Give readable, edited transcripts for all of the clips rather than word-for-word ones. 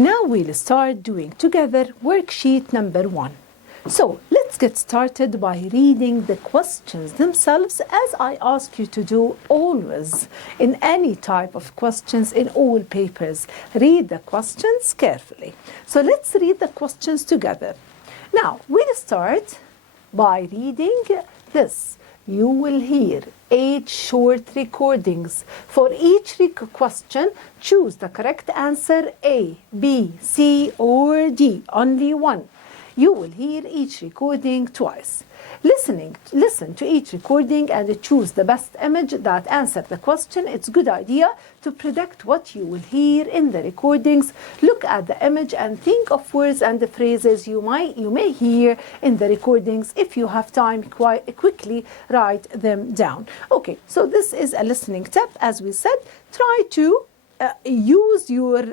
Now we'll start doing together worksheet number 1. So let's get started by reading the questions themselves, as I ask you to do always in any type of questions in all papers. Read the questions carefully. So let's read the questions together. Now we'll start by reading this. You will hear 8 short recordings. For each question, choose the correct answer A, B, C, or D. Only one. You will hear each recording twice. Listen to each recording and choose the best image that answers the question. It's a good idea to predict what you will hear in the recordings. Look at the image and think of words and the phrases you may hear in the recordings. If you have time, quickly write them down. Okay, so this is a listening tip. As we said, try to use your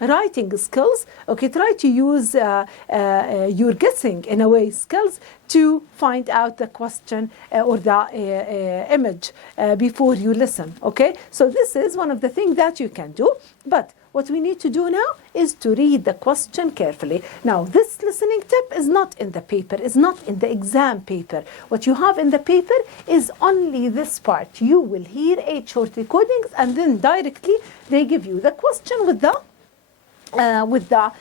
writing skills. Okay, try to use your guessing in a way skills to find out the question or the image before you listen. Okay, so this is one of the things that you can do, but what we need to do now is to read the question carefully. Now, this listening tip is not in the paper, is not in the exam paper. What you have in the paper is only this part. You will hear 8 short recordings and then directly they give you the question with the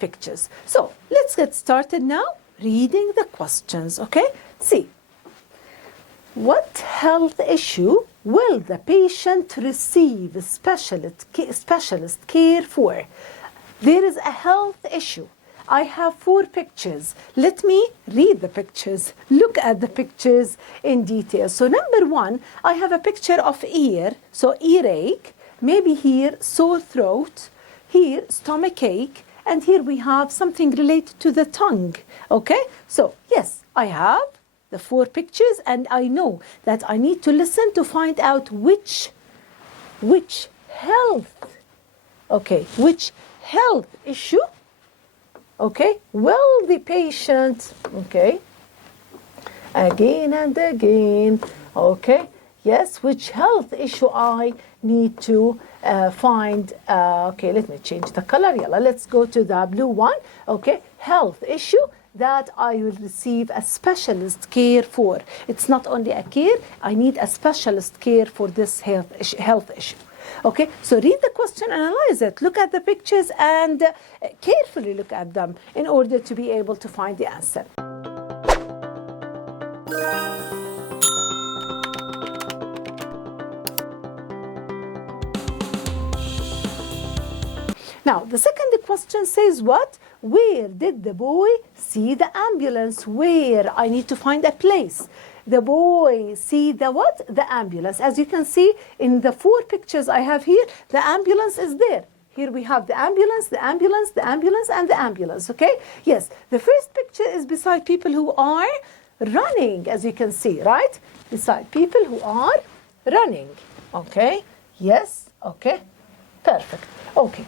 pictures. So, let's get started now reading the questions, okay? See. What health issue will the patient receive specialist care for? There is a health issue. I have 4 pictures. Let me read the pictures. Look at the pictures in detail. So number 1, I have a picture of ear. So earache, maybe here sore throat, here stomach ache, and here we have something related to the tongue. Okay? So yes, I have the 4 pictures, and I know that I need to listen to find out which health, okay, which health issue, okay, will the patient, okay, again and again, okay, yes, which health issue I need to find, okay, let me change the color, yalla, let's go to the blue one, okay, health issue that I will receive a specialist care for. It's not only a care, I need a specialist care for this health issue. Okay, so read the question, analyze it, look at the pictures and carefully look at them in order to be able to find the answer. Now, the second question says what? Where did the boy see the ambulance? Where? I need to find a place. The boy see the what? The ambulance. As you can see in the 4 pictures I have here, the ambulance is there. Here we have the ambulance, the ambulance, the ambulance, and the ambulance, okay? Yes, the first picture is beside people who are running, as you can see, right? Beside people who are running, okay? Yes, okay, perfect, okay.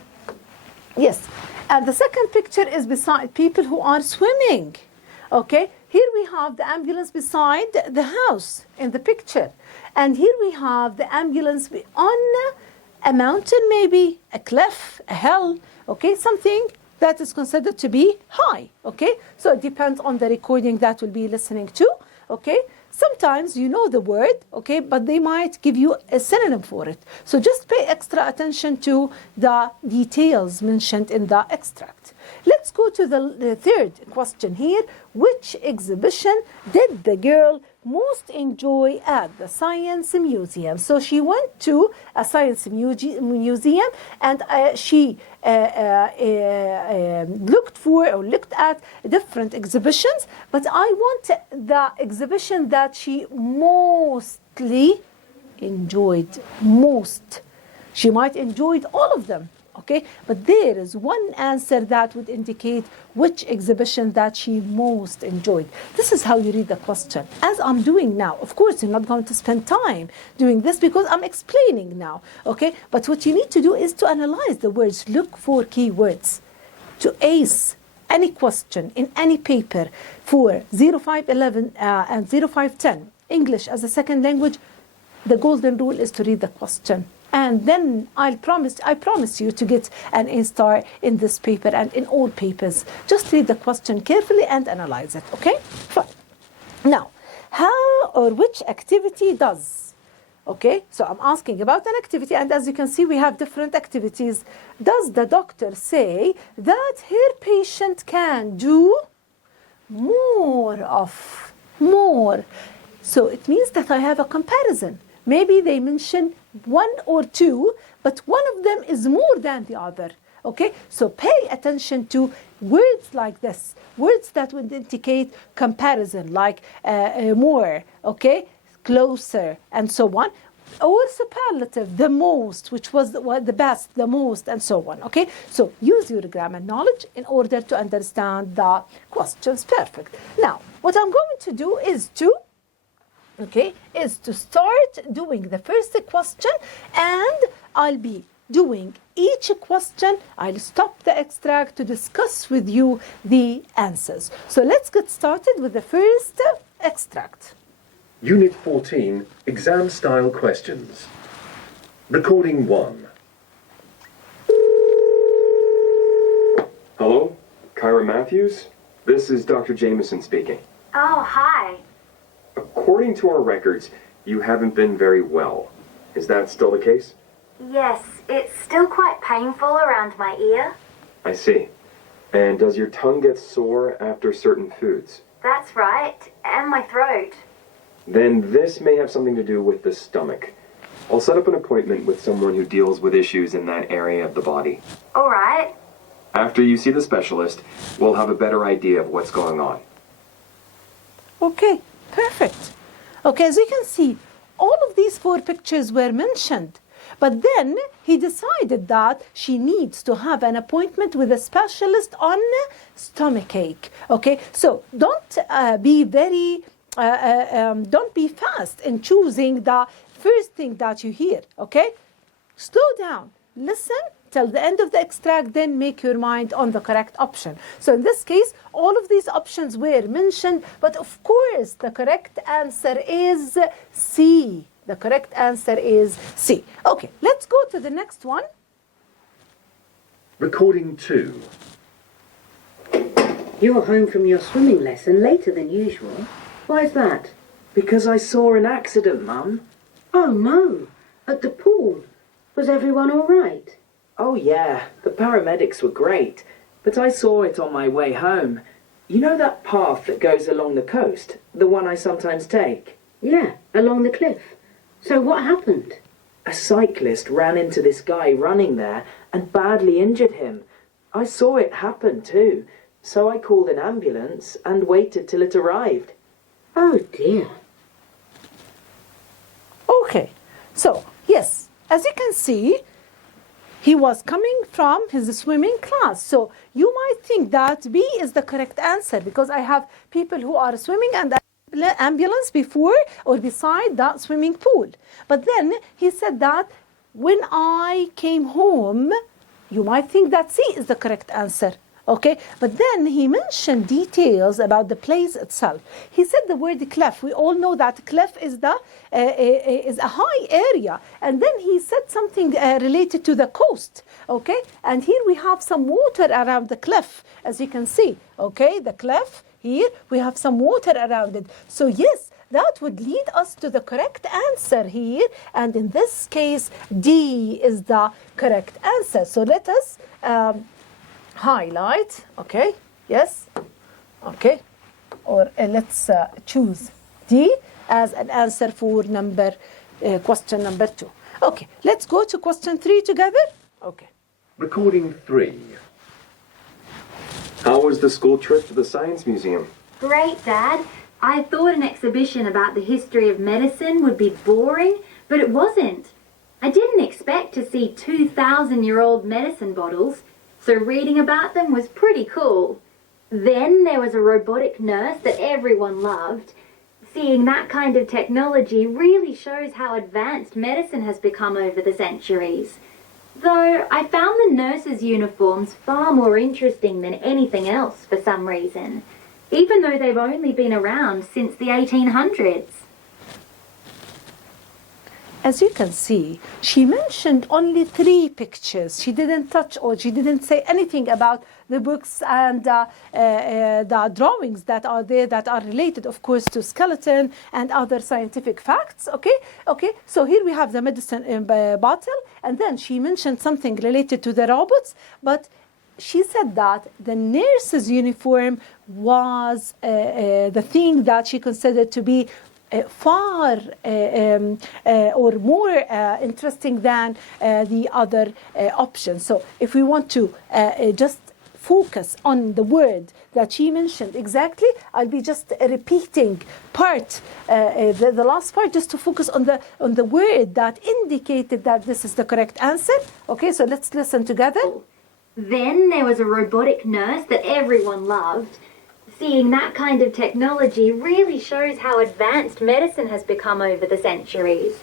Yes, and the second picture is beside people who are swimming. Okay, here we have the ambulance beside the house in the picture. And here we have the ambulance on a mountain, maybe a cliff, a hill, okay, something that is considered to be high, okay? So it depends on the recording that we'll be listening to, okay? Sometimes you know the word, okay, but they might give you a synonym for it. So just pay extra attention to the details mentioned in the extract. Let's go to the third question here. Which exhibition did the girl most enjoy at the science museum? So she went to a science museum and she looked at different exhibitions, but I want the exhibition that she mostly enjoyed. She might enjoyed all of them. Okay, but there is one answer that would indicate which exhibition that she most enjoyed. This is how you read the question, as I'm doing now. Of course, you're not going to spend time doing this because I'm explaining now, okay? But what you need to do is to analyze the words. Look for keywords. To ace any question in any paper for 0511 and 0510, English as a second language, the golden rule is to read the question. And then I promise you to get an A star in this paper and in all papers. Just read the question carefully and analyze it, okay? Fine. Now, how or which activity does? Okay, so I'm asking about an activity, and as you can see, we have different activities. Does the doctor say that her patient can do more of? More. So it means that I have a comparison. Maybe they mention one or two, but one of them is more than the other. Okay, so pay attention to words like this, words that would indicate comparison, like more, okay, closer, and so on, or superlative, the most, which was the best, the most, and so on. Okay, so use your grammar knowledge in order to understand the questions perfect. Now, what I'm going to do is to start doing the first question, and I'll be doing each question. I'll stop the extract to discuss with you the answers. So let's get started with the first extract. Unit 14, Exam Style Questions. Recording 1. Hello? Kyra Matthews? This is Dr. Jameson speaking. Oh, hi. According to our records, you haven't been very well. Is that still the case? Yes, it's still quite painful around my ear. I see. And does your tongue get sore after certain foods? That's right, and my throat. Then this may have something to do with the stomach. I'll set up an appointment with someone who deals with issues in that area of the body. All right. After you see the specialist, we'll have a better idea of what's going on. Okay, perfect. Okay, as you can see, all of these 4 pictures were mentioned. But then he decided that she needs to have an appointment with a specialist on stomachache. Okay, so don't be fast in choosing the first thing that you hear. Okay, slow down, listen till the end of the extract, then make your mind on the correct option. So in this case, all of these options were mentioned, but of course the correct answer is C. The correct answer is C. Okay, let's go to the next one. Recording 2. You're home from your swimming lesson later than usual. Why is that? Because I saw an accident, Mum. Oh no, at the pool. Was everyone all right? Oh yeah, the paramedics were great, but I saw it on my way home. You know that path that goes along the coast? The one I sometimes take? Yeah, along the cliff. So what happened? A cyclist ran into this guy running there and badly injured him. I saw it happen too, so I called an ambulance and waited till it arrived. Oh dear. Okay, so yes, as you can see, he was coming from his swimming class. So you might think that B is the correct answer because I have people who are swimming and ambulance before or beside that swimming pool. But then he said that when I came home, you might think that C is the correct answer. Okay, but then he mentioned details about the place itself. He said the word cliff. We all know that cliff is a high area, and then he said something related to the coast. Okay, and here we have some water around the cliff, as you can see. Okay, the cliff here we have some water around it. So yes, that would lead us to the correct answer here, and in this case, D is the correct answer. So let us highlight, okay, yes, okay, or let's choose D as an answer for question number 2. Okay, let's go to question 3 together. Okay. Recording 3. How was the school trip to the Science Museum? Great, Dad. I thought an exhibition about the history of medicine would be boring, but it wasn't. I didn't expect to see 2,000-year-old medicine bottles, so reading about them was pretty cool. Then there was a robotic nurse that everyone loved. Seeing that kind of technology really shows how advanced medicine has become over the centuries. Though I found the nurses' uniforms far more interesting than anything else for some reason, even though they've only been around since the 1800s. As you can see, she mentioned only 3 pictures. She didn't touch or she didn't say anything about the books and the drawings that are there that are related, of course, to skeleton and other scientific facts. Okay. So here we have the medicine bottle, and then she mentioned something related to the robots, but she said that the nurse's uniform was the thing that she considered to be far or more interesting than the other options. So if we want to just focus on the word that she mentioned exactly, I'll be just repeating the last part, just to focus on the word that indicated that this is the correct answer. Okay, so let's listen together. Then there was a robotic nurse that everyone loved. Seeing that kind of technology really shows how advanced medicine has become over the centuries.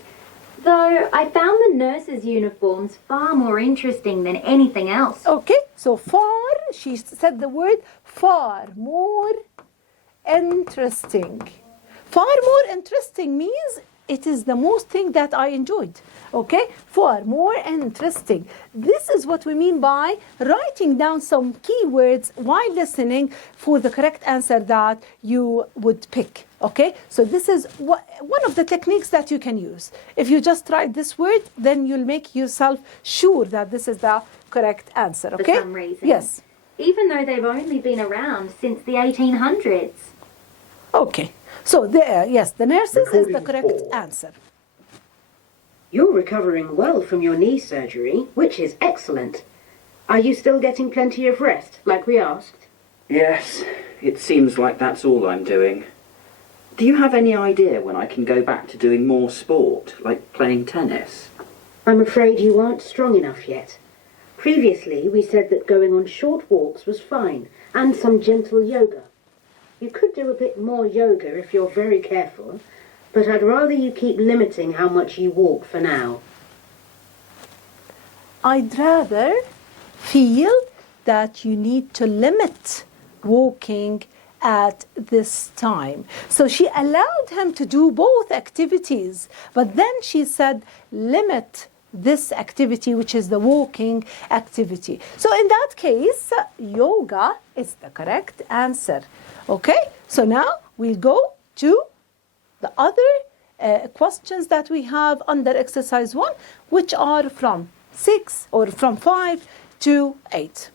Though I found the nurses' uniforms far more interesting than anything else. Okay, so far, she said the word far more interesting. Far more interesting means it is the most thing that I enjoyed. Okay, far more interesting. This is what we mean by writing down some keywords while listening for the correct answer that you would pick. Okay, so this is one of the techniques that you can use. If you just write this word, then you'll make yourself sure that this is the correct answer. Okay, for some reason. Yes. Even though they've only been around since the 1800s. Okay, so yes, the nurses is the Recording correct 4. answer. You're recovering well from your knee surgery, which is excellent. Are you still getting plenty of rest, like we asked? Yes, it seems like that's all I'm doing. Do you have any idea when I can go back to doing more sport, like playing tennis? I'm afraid you aren't strong enough yet. Previously, we said that going on short walks was fine, and some gentle yoga. You could do a bit more yoga if you're very careful, but I'd rather you keep limiting how much you walk for now. I'd rather feel that you need to limit walking at this time. So she allowed him to do both activities, but then she said limit this activity, which is the walking activity. So in that case, yoga is the correct answer. Okay, so now we'll go to the other questions that we have under exercise 1, which are from 6 or from 5 to 8.